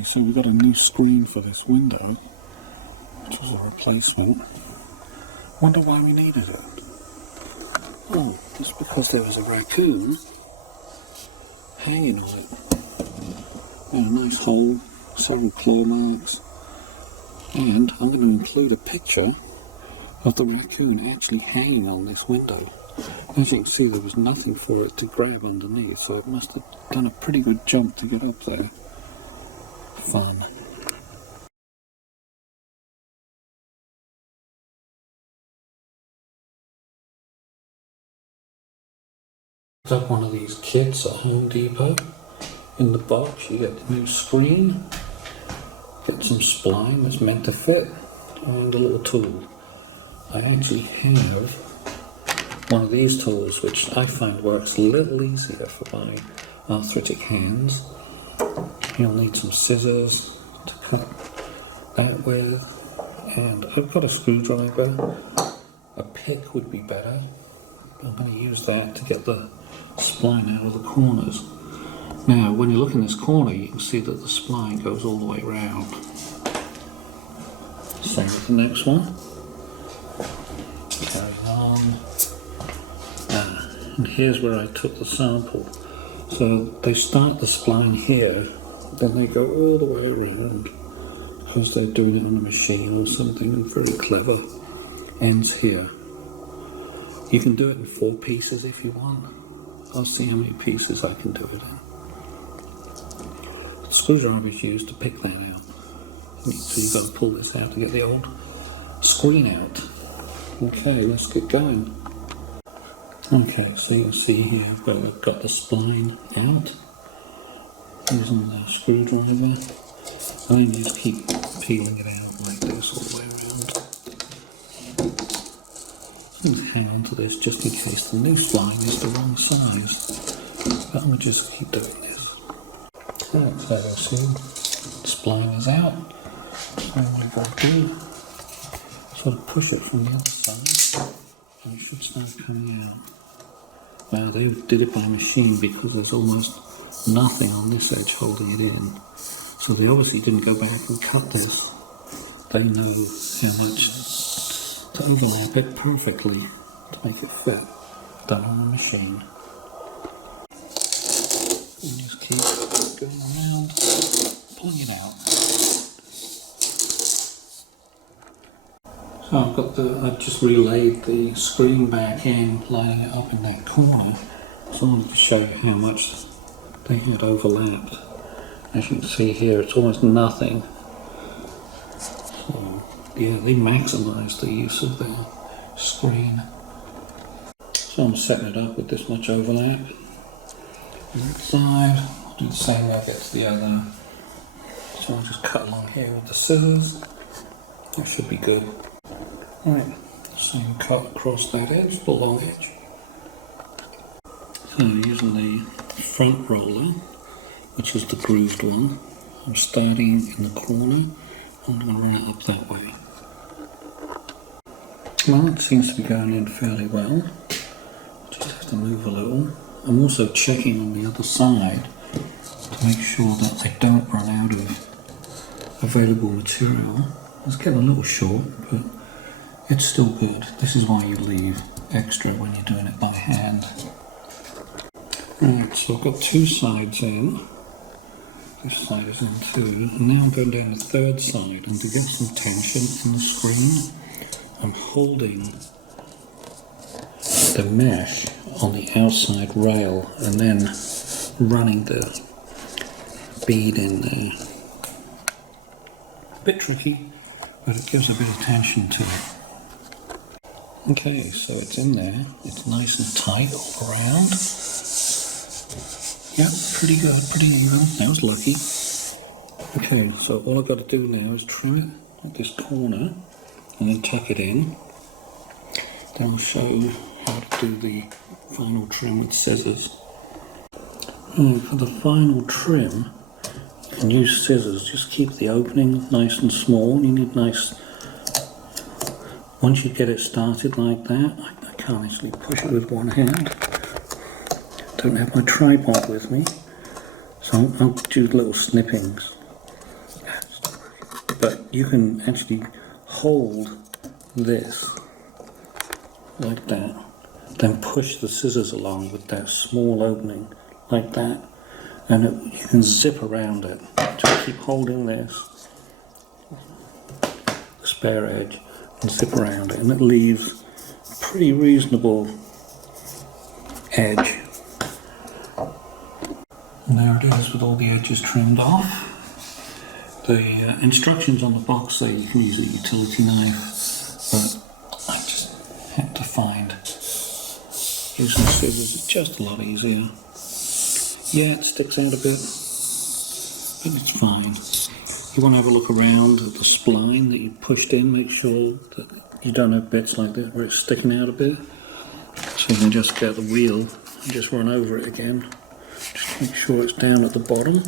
Okay, so we've got a new screen for this window, which was a replacement. Wonder why we needed it. Oh, it's because there was a raccoon hanging on it. And a nice hole, several claw marks. And I'm going to include a picture of the raccoon actually hanging on this window. As you can see, there was nothing for it to grab underneath, so it must have done a pretty good jump to get up there. Fun. Got one of these kits at Home Depot. In the box you get the new screen, get some spline that's meant to fit, and a little tool. I actually have one of these tools which I find works a little easier for my arthritic hands. You'll need some scissors to cut that with, and I've got a screwdriver. A pick would be better. I'm going to use that to get the spline out of the corners. Now, when you look in this corner, you can see that the spline goes all the way around. Same with the next one. Carry on. And here's where I took the sample. So they start the spline here, then they go all the way around because they're doing it on a machine or something very clever. Ends here. You can do it in 4 pieces if you want. I'll see how many pieces I can do it in. The screwdriver is used to pick that out. So you've got to pull this out to get the old screen out. Okay, let's get going. Okay, so you can see here where I've got the spline out using the screwdriver, and then you just keep peeling it out like this all the way around. Let's hang on to this just in case the new spline is the wrong size. But I'm going to just keep doing this. Okay, so you see, the spline is out. So what you've got to do, sort of push it from the other side, and it should start coming out. Now they did it by machine because there's almost nothing on this edge holding it in. So they obviously didn't go back and cut this. They know how much to overlap it perfectly to make it fit. Done on the machine. And just keep going around, pulling it out. So I've just relayed the screen back in, lining it up in that corner. So I wanted to show you how much they had overlapped. As you can see here, it's almost nothing. So yeah, they maximised the use of their screen. So I'm setting it up with this much overlap. On that side, I'll do the same when I get to the other. So I'll just cut along here with the scissors. That should be good. Right, same cut across that edge, the long edge. So using the front roller, which is the grooved one, I'm starting in the corner. I'm going to run it up that way. Well, it seems to be going in fairly well. Just have to move a little. I'm also checking on the other side to make sure that I don't run out of available material. It's getting a little short, but it's still good. This is why you leave extra when you're doing it by hand. Right, so I've got 2 sides in. This side is in too. And now I'm going down the 3rd side, and to get some tension in the screen, I'm holding the mesh on the outside rail and then running the bead in there. A bit tricky, but it gives a bit of tension to it. Okay, so it's in there. It's nice and tight all around. Yep, pretty good, pretty even. That was lucky. Okay, so all I've got to do now is trim it at this corner and then tuck it in. Then I'll show you how to do the final trim with scissors. And for the final trim, you can use scissors. Just keep the opening nice and small. You need nice. Once you get it started like that, I can't actually push it with one hand. Don't have my tripod with me, so I'll do little snippings. but you can actually hold this like that, then push the scissors along with that small opening like that, and you can zip around it. Just keep holding this, the spare edge, and zip around it, and it leaves a pretty reasonable edge. And there it is with all the edges trimmed off. The instructions on the box say you can use a utility knife, but I just had to find using scissors is just a lot easier. Yeah, it sticks out a bit, but it's fine. You want to have a look around at the spline that you pushed in, make sure that you don't have bits like this where it's sticking out a bit. So you can just get the wheel and just run over it again. Just make sure it's down at the bottom.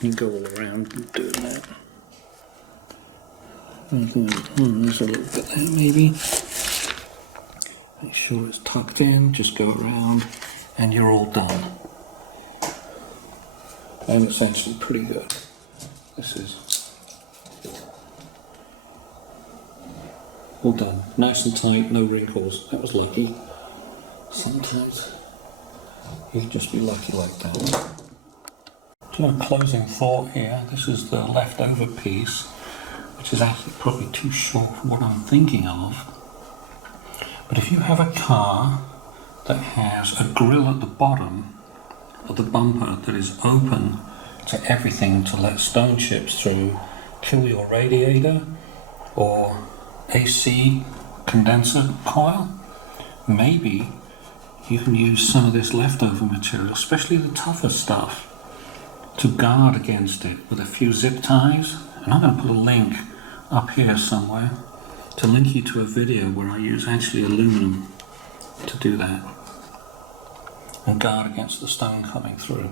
You go all around and do that. There's a little bit there maybe. Make sure it's tucked in, just go around and you're all done. And it's actually pretty good. This is all done. Nice and tight, no wrinkles. That was lucky. Sometimes you can just be lucky like that. To a closing thought here, this is the leftover piece, which is actually probably too short for what I'm thinking of. But if you have a car that has a grille at the bottom of the bumper that is open to everything to let stone chips through, kill your radiator or AC condenser coil, maybe you can use some of this leftover material, especially the tougher stuff, to guard against it with a few zip ties. And I'm going to put a link up here somewhere to link you to a video where I use actually aluminum to do that and guard against the stone coming through.